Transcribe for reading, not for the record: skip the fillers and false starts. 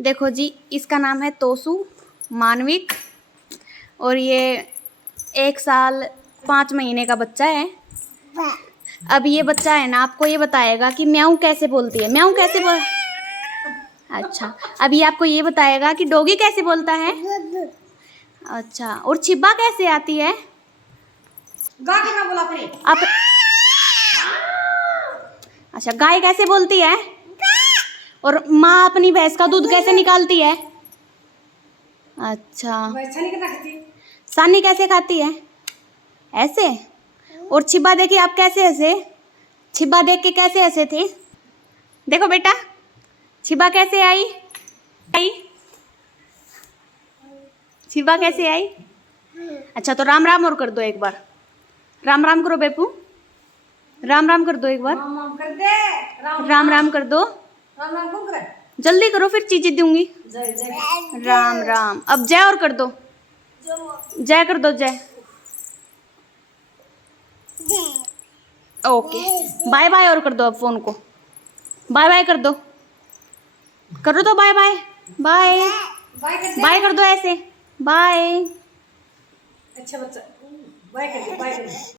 देखो जी, इसका नाम है तोसू मानविक और ये 1 साल 5 महीने का बच्चा है। अब ये बच्चा है ना, आपको ये बताएगा कि म्याऊं कैसे बोलती है। म्याऊं कैसे बोल अच्छा, अब ये आपको ये बताएगा कि डॉगी कैसे बोलता है। अच्छा, और चिब्बा कैसे आती है। गा के ना बोला अपने आप अच्छा, गाय कैसे बोलती है और माँ अपनी भैंस का दूध कैसे निकालती है। अच्छा, वैसा नहीं करती। सानी कैसे खाती है, ऐसे। और छिब्बा देखिए आप कैसे हंसे, छिब्बा देख के कैसे हंसे थे। देखो बेटा, छिब्बा कैसे आई आई छिब्बा कैसे आई। अच्छा, तो राम राम और कर दो एक बार। राम राम करो बेपू, राम राम कर दो एक बार। राम राम कर दे। राम राम कर दो, राम राम कौन करे। जल्दी करो फिर चीजें दूंगी। जय जय। राम राम। अब जय और कर दो, जय कर दो, जय। ओके, बाय बाय और कर दो अब फोन को, बाय बाय कर दो, करो तो बाय बाय। बाय बाय कर दे। बाय कर दो ऐसे, बाय। अच्छा बच्चा बाय कर दे, बाय कर दे।